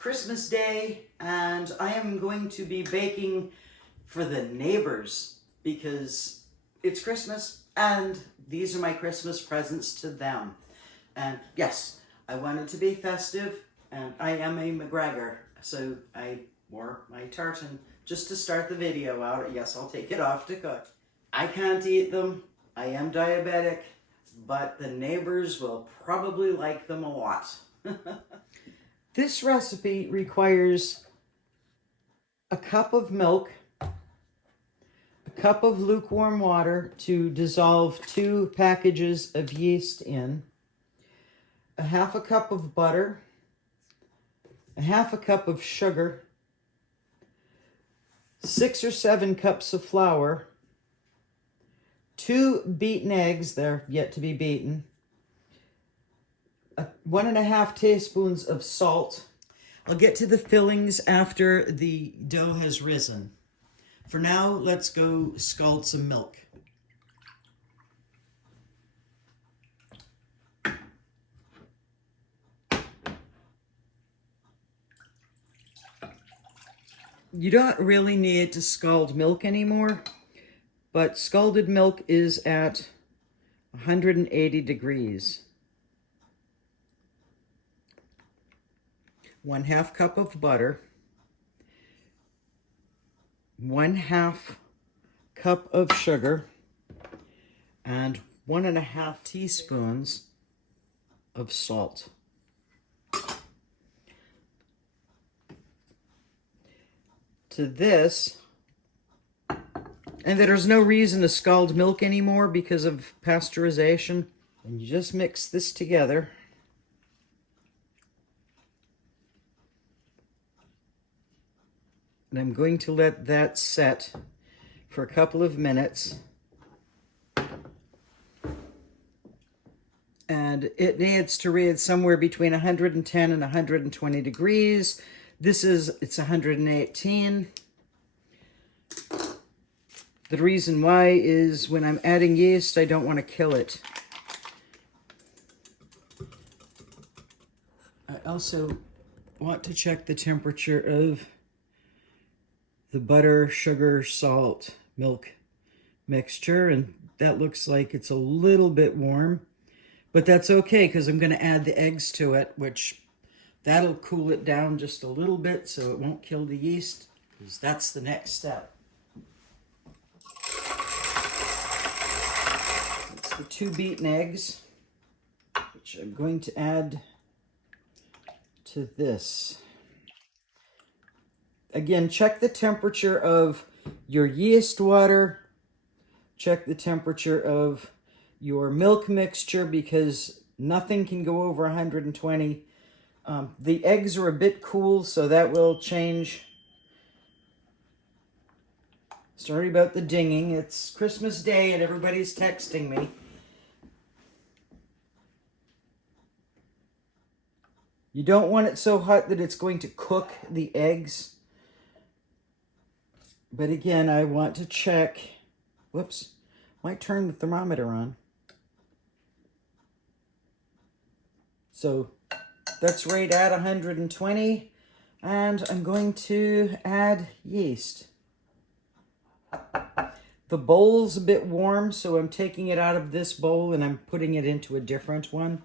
Christmas Day, and I am going to be baking for the neighbors because it's Christmas and these are my Christmas presents to them. And yes, I wanted to be festive, and I am a McGregor, so I wore my tartan just to start the video out. Yes, I'll take it off to cook. I can't eat them. I am diabetic, but the neighbors will probably like them a lot. This recipe requires a cup of milk, a cup of lukewarm water to dissolve 2 packages of yeast in, a half a cup of butter, a half a cup of sugar, 6 or 7 cups of flour, 2 beaten eggs, they're yet to be beaten, 1.5 teaspoons of salt. I'll get to the fillings after the dough has risen. For now, let's go scald some milk. You don't really need to scald milk anymore, but scalded milk is at 180 degrees. 1/2 cup of butter, 1/2 cup of sugar, and 1.5 teaspoons of salt. To this, and there's no reason to scald milk anymore because of pasteurization, and you just mix this together. And I'm going to let that set for a couple of minutes. And it needs to read somewhere between 110 and 120 degrees. It's 118. The reason why is when I'm adding yeast, I don't want to kill it. I also want to check the temperature of the butter, sugar, salt, milk mixture, and that looks like it's a little bit warm, but that's okay because I'm going to add the eggs to it, which that'll cool it down just a little bit so it won't kill the yeast, because that's the next step. It's the 2 beaten eggs, which I'm going to add to this. Again, check the temperature of your yeast water. Check the temperature of your milk mixture because nothing can go over 120. The eggs are a bit cool, so that will change. Sorry about the dinging. It's Christmas Day and everybody's texting me. You don't want it so hot that it's going to cook the eggs. But again, I want to check. Whoops, might turn the thermometer on. So that's right at 120. And I'm going to add yeast. The bowl's a bit warm, so I'm taking it out of this bowl and I'm putting it into a different one.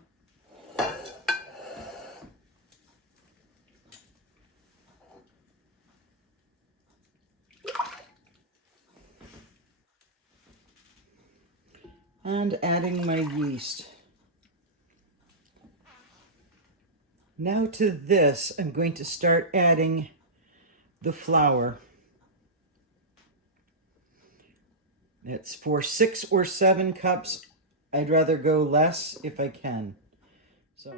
And adding my yeast. Now to this, I'm going to start adding the flour. It's for 6 or 7 cups. I'd rather go less if I can. So.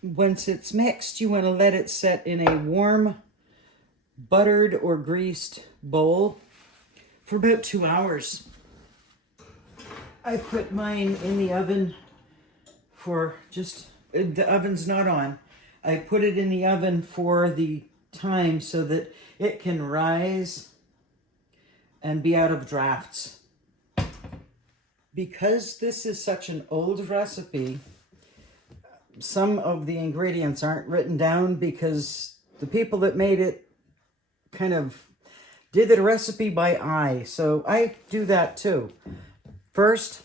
Once it's mixed, you want to let it set in a warm, buttered or greased bowl for about 2 hours. I put mine in the oven for the oven's not on. I put it in the oven for the time so that it can rise and be out of drafts. Because this is such an old recipe, some of the ingredients aren't written down because the people that made it kind of did the recipe by eye. So I do that too. First,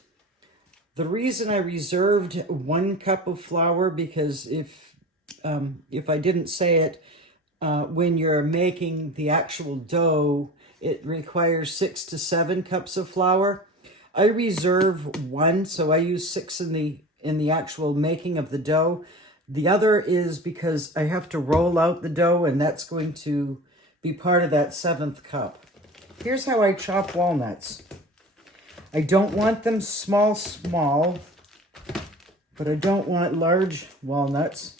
the reason I reserved 1 cup of flour, because if I didn't say it, when you're making the actual dough, it requires 6 to 7 cups of flour. I reserve 1, so I use 6 in the actual making of the dough. The other is because I have to roll out the dough, and that's going to be part of that 7th cup. Here's how I chop walnuts. I don't want them small, but I don't want large walnuts.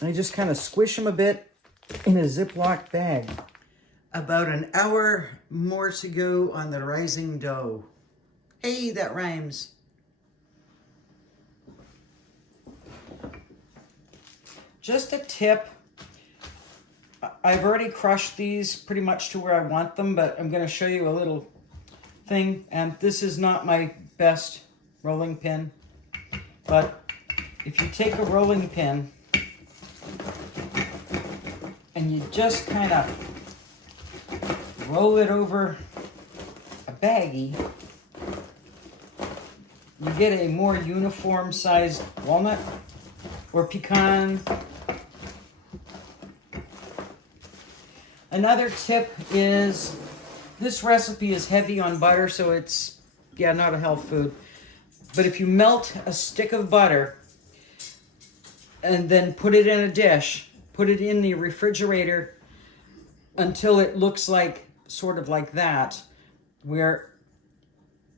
I just kind of squish them a bit in a Ziploc bag. About an hour more to go on the rising dough. Hey, that rhymes. Just a tip. I've already crushed these pretty much to where I want them, but I'm going to show you a little thing. And this is not my best rolling pin, but if you take a rolling pin and you just kind of roll it over a baggie, you get a more uniform sized walnut or pecan. Another tip is this recipe is heavy on butter, so it's, not a health food. But if you melt a stick of butter and then put it in a dish, put it in the refrigerator until it looks like, sort of like that, where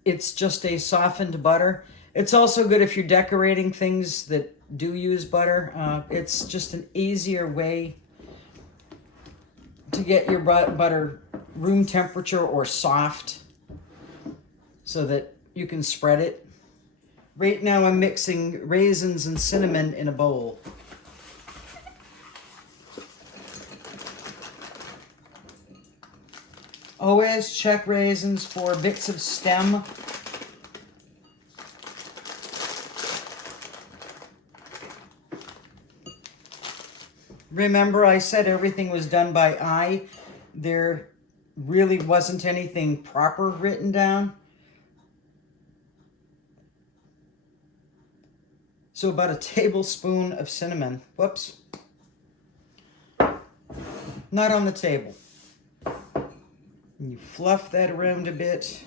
it's just a softened butter. It's also good if you're decorating things that do use butter. It's just an easier way to get your butter room temperature or soft so that you can spread it. Right now I'm mixing raisins and cinnamon in a bowl. Always check raisins for bits of stem. Remember, I said everything was done by eye. There really wasn't anything proper written down. So about a tablespoon of cinnamon. Whoops. Not on the table. And you fluff that around a bit.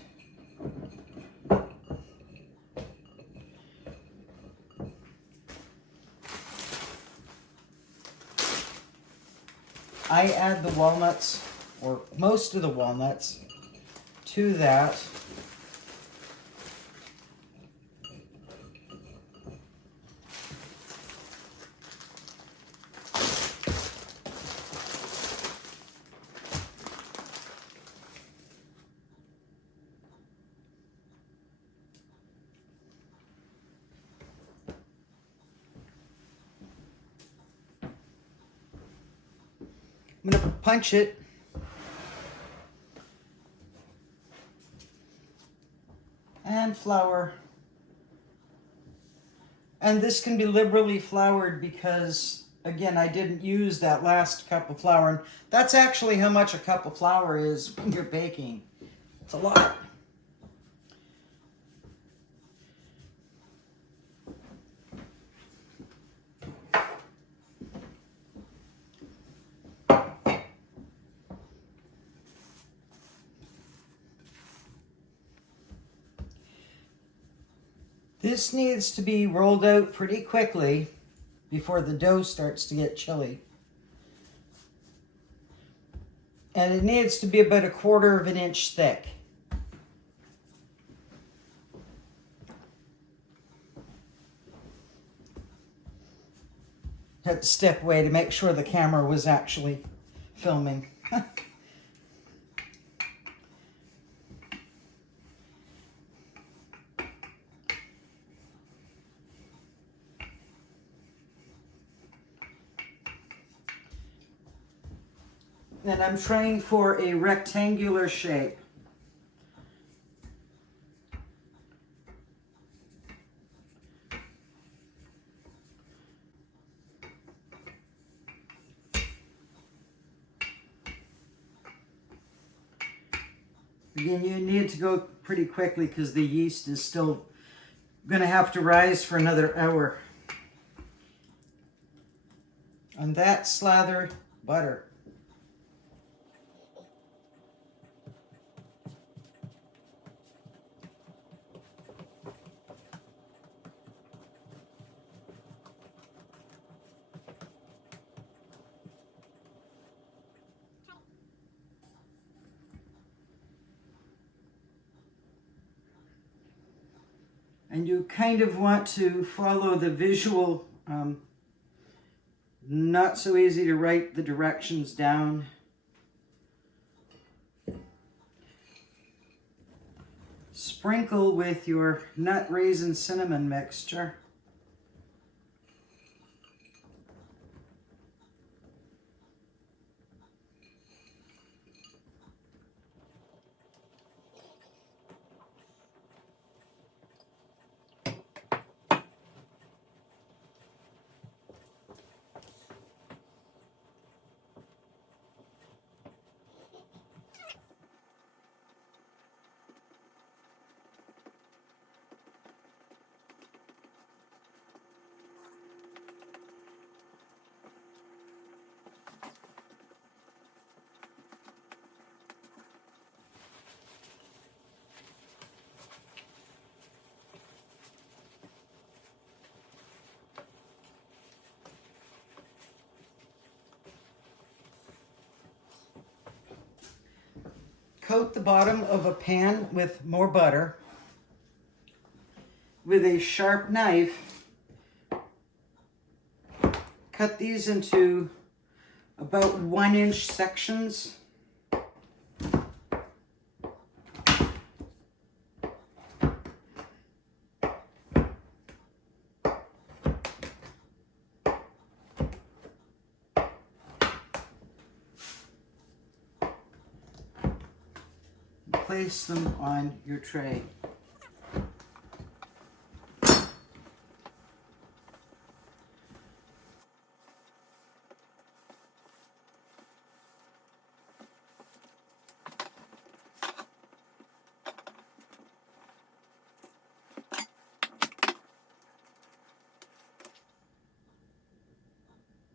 I add the walnuts, or most of the walnuts, to that. I'm going to punch it. And flour. And this can be liberally floured because, again, I didn't use that last cup of flour. And that's actually how much a cup of flour is when you're baking. It's a lot. This needs to be rolled out pretty quickly before the dough starts to get chilly. And it needs to be about 1/4 of an inch thick. Had to step away to make sure the camera was actually filming. And I'm trying for a rectangular shape. Again, you need to go pretty quickly because the yeast is still going to have to rise for another hour. On that, slather butter. And you kind of want to follow the visual, not so easy to write the directions down. Sprinkle with your nut, raisin, cinnamon mixture. Coat the bottom of a pan with more butter. With a sharp knife, cut these into about 1-inch sections. Place them on your tray.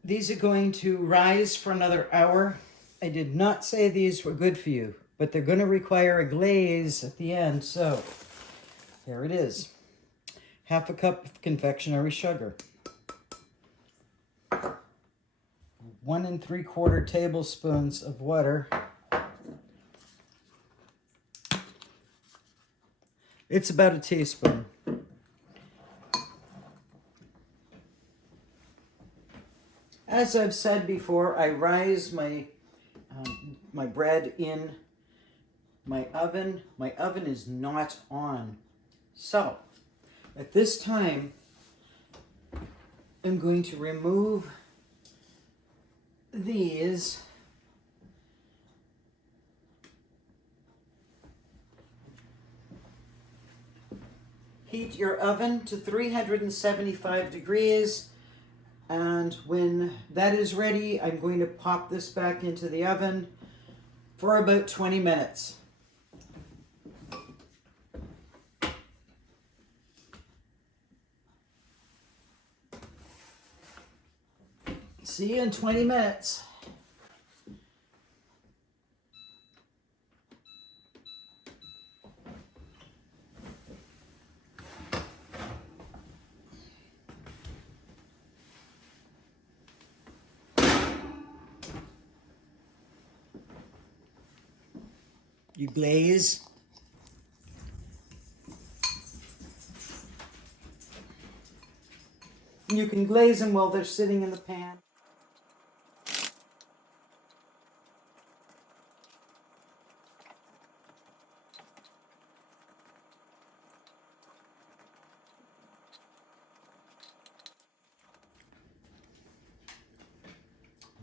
These are going to rise for another hour. I did not say these were good for you, but they're going to require a glaze at the end, so there it is. 1/2 cup of confectionery sugar. 1 3/4 tablespoons of water. It's about a teaspoon. As I've said before, I rise my my bread in my oven. My oven is not on. So, at this time, I'm going to remove these. Heat your oven to 375 degrees. And when that is ready, I'm going to pop this back into the oven for about 20 minutes. See you in 20 minutes. You glaze. You can glaze them while they're sitting in the pan.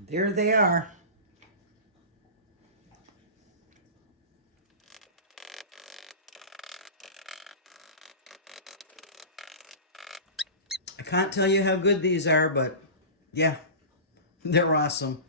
There they are. I can't tell you how good these are, but yeah, they're awesome.